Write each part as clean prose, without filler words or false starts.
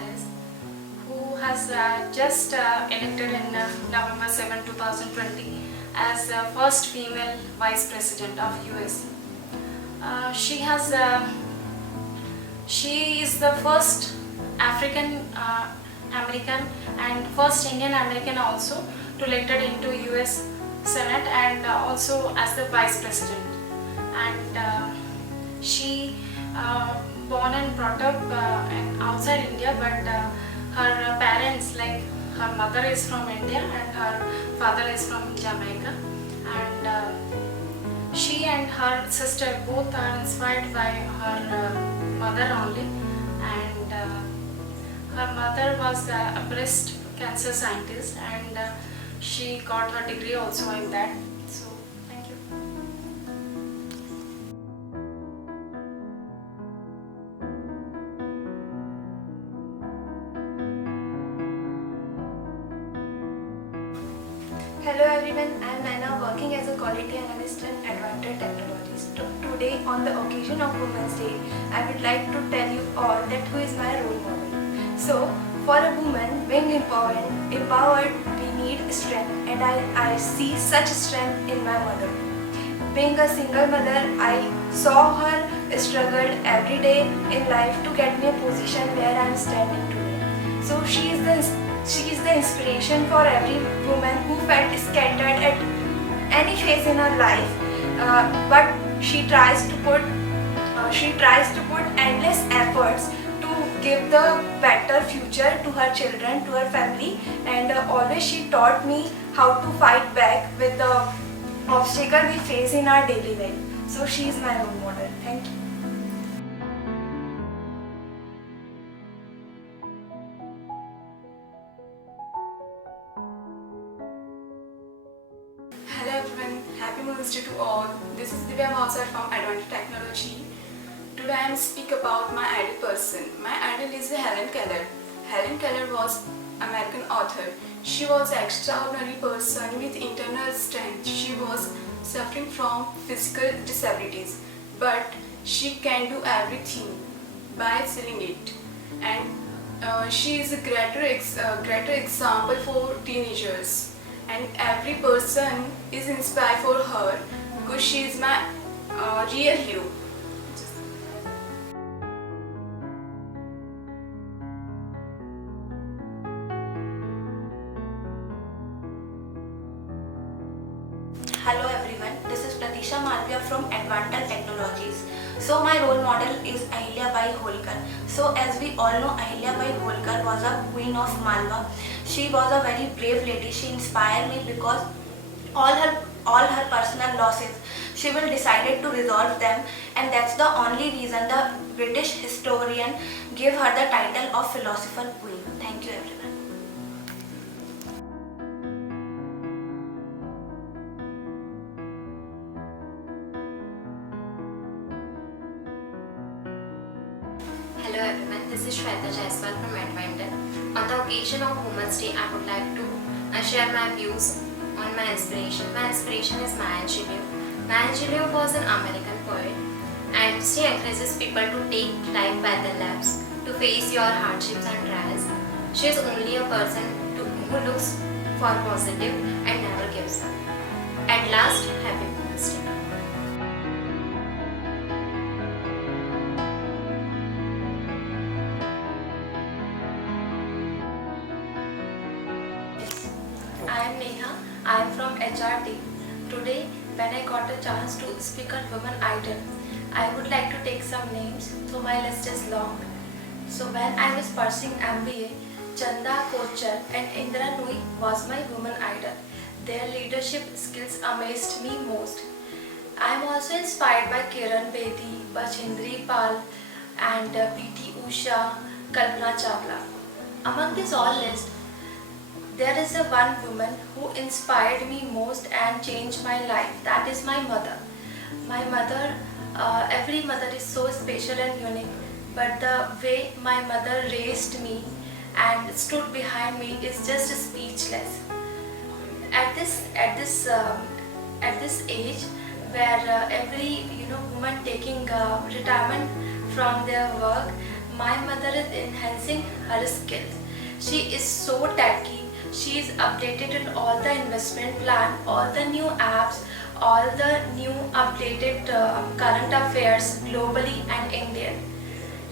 Harris, who has just elected in November 7, 2020 as the first female Vice President of US. She has she is the first African American and first Indian American also to elected into US Senate and also as the Vice President. And she born and brought up outside India, but her parents, like her mother is from India and her father is from Jamaica, and she and her sister both are inspired by her mother only, and her mother was a breast cancer scientist, and she got her degree also in that. So thank you. Hello everyone, I am Naina, working as a quality analyst in Advantal Technologies. Today, on the occasion of Women's Day, I would like to tell you all that who is my role model. So, for a woman being empowered, we need strength, and I see such strength in my mother. Being a single mother, I saw her struggle every day in life to get me a position where I am standing today. So she is the inspiration for every woman who felt scattered at any phase in her life, but she tries to put endless efforts to give the better future to her children, to her family, and always she taught me how to fight back with the obstacle we face in our daily life. So she is my role model. Thank you. Hello everyone, happy Women's Day to all. This is Divya Bhausar from Advantal Technology. Today I am speak about my idol person. My idol is Helen Keller. Helen Keller was American author. She was an extraordinary person with internal strength. She was suffering from physical disabilities, but she can do everything by selling it. And she is a greater example for teenagers. And every person is inspired for her because she is my real hero. Hello everyone, this is Pratisha Malviya from Advantal Technologies. So my role model is Ahilyabai Holkar. So as we all know, Ahilyabai Holkar was a queen of Malwa. She was a very brave lady. She inspired me because all her personal losses, she will decided to resolve them, and that's the only reason the British historian gave her the title of Philosopher Queen. Thank you everyone. Hello everyone, this is Shweta Jaiswal from Advantal. On the occasion of Women's Day, I would like to share my views on my inspiration. My inspiration is Maya Angelou. Maya Angelou was an American poet, and she encourages people to take life by the laps, to face your hardships and trials. She is only a person who looks for positive and never gives up. At last, happy Women's Day. I am Neha. I am from HRD. Today, when I got a chance to speak on Women Idol, I would like to take some names, so my list is long. So when I was pursuing MBA, Chanda Kochar and Indra Nui was my Women Idol. Their leadership skills amazed me most. I am also inspired by Kiran Bedi, Bachindri Pal, and PT Usha, Kalpana Chawla. Among this all list, there is a one woman who inspired me most and changed my life. That is my mother. My mother, every mother is so special and unique, but the way my mother raised me and stood behind me is just speechless. At this age, where every woman taking retirement from their work, my mother is enhancing her skills. She is so techy. She is updated in all the investment plan, all the new apps, all the new updated current affairs globally and Indian.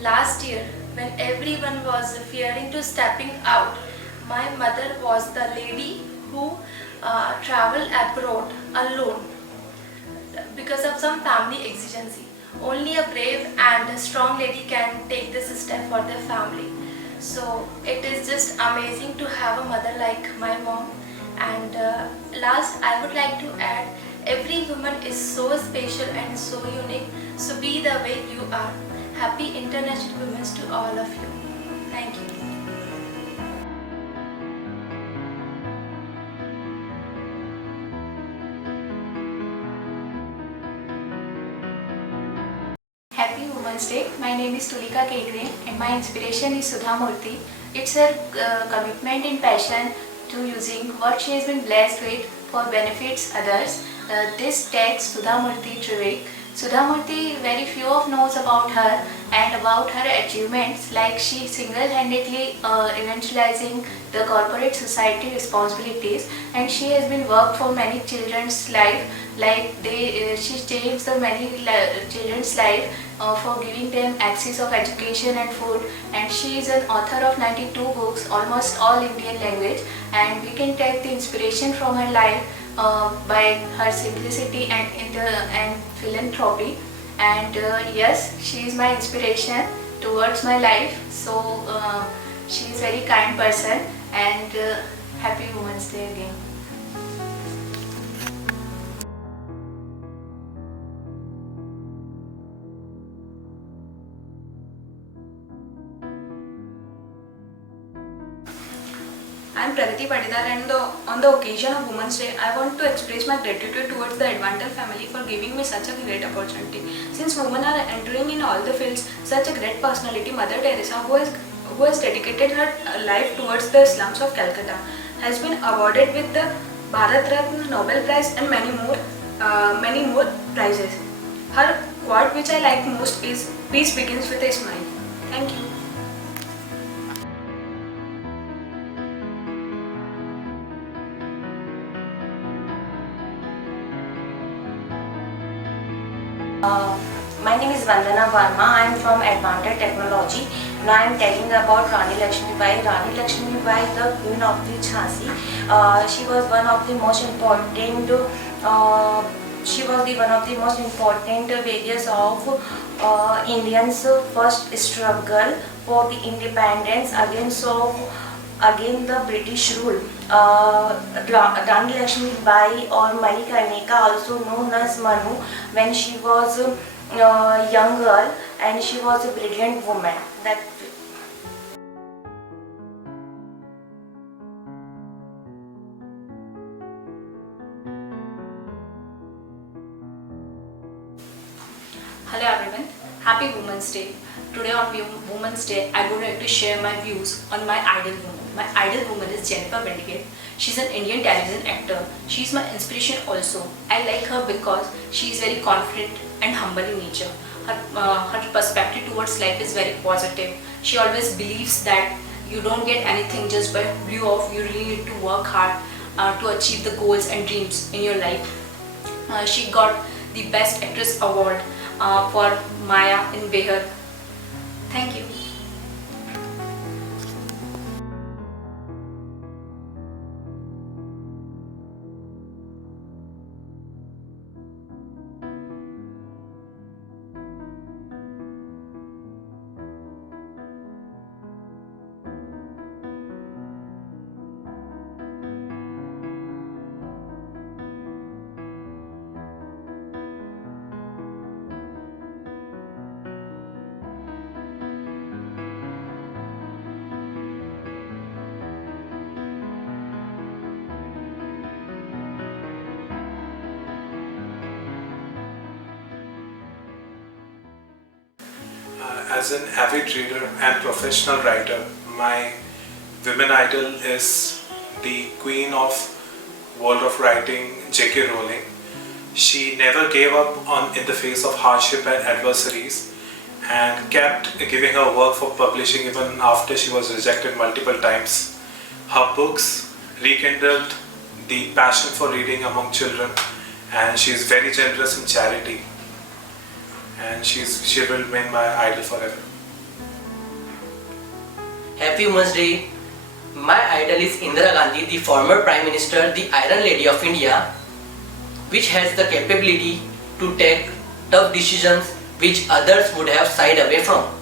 Last year, when everyone was fearing to stepping out, my mother was the lady who traveled abroad alone because of some family exigency. Only a brave and a strong lady can take this step for their family. So it is just amazing to have a mother like my mom. And last, I would like to add, every woman is so special and so unique. So be the way you are. Happy International Women's to all of you. Thank you. Happy Women's Day. My name is Tulika Kekre and my inspiration is Sudha Murthy. It's her commitment and passion to using what she has been blessed with for benefits others. This takes Sudha Murthy Trivik. Sudha Murthy, very few of knows about her and about her achievements, like she single-handedly evangelizing the corporate society responsibilities, and she has been worked for many children's life, like she changed the many children's life for giving them access of education and food, and she is an author of 92 books, almost all Indian language, and we can take the inspiration from her life by her simplicity and philanthropy. And yes, she is my inspiration towards my life. So she is very kind person, and happy Women's Day again. I am Pragati Patidar, and on the occasion of Women's Day, I want to express my gratitude towards the Advantal family for giving me such a great opportunity. Since women are entering in all the fields, such a great personality, Mother Teresa, who has dedicated her life towards the slums of Calcutta, has been awarded with the Bharat Ratna, Nobel Prize, and many more prizes. Her quote, which I like most, is "Peace begins with a smile." Thank you. My name is Vandana Varma. I am from Advantal Technology. Now I am telling about Rani Lakshmi Bai. Rani Lakshmi Bai, the queen of the Jhansi. She was one of the most important. One of the most important various of Indians' first struggle for the independence against the British rule. Rani Lakshmi Bai or Manikarnika, also known as Manu, when she was a young girl, and she was a brilliant woman. Hello everyone, happy Women's Day. Today on Women's Day, I would like to share my views on my idol woman. My idol woman is Jennifer Bendigate. She's an Indian television actor. She's my inspiration also. I like her because she is very confident and humble in nature. Her perspective towards life is very positive. She always believes that you don't get anything just by view of. You really need to work hard to achieve the goals and dreams in your life. She got the Best Actress Award for Maya in Behad. Thank you. As an avid reader and professional writer, my women idol is the queen of world of writing, J.K. Rowling. She never gave up in the face of hardship and adversaries, and kept giving her work for publishing even after she was rejected multiple times. Her books rekindled the passion for reading among children, and she is very generous in charity, and she will remain my idol forever. Happy Women's Day. My idol is Indira Gandhi, the former Prime Minister, the Iron Lady of India, which has the capability to take tough decisions which others would have shied away from.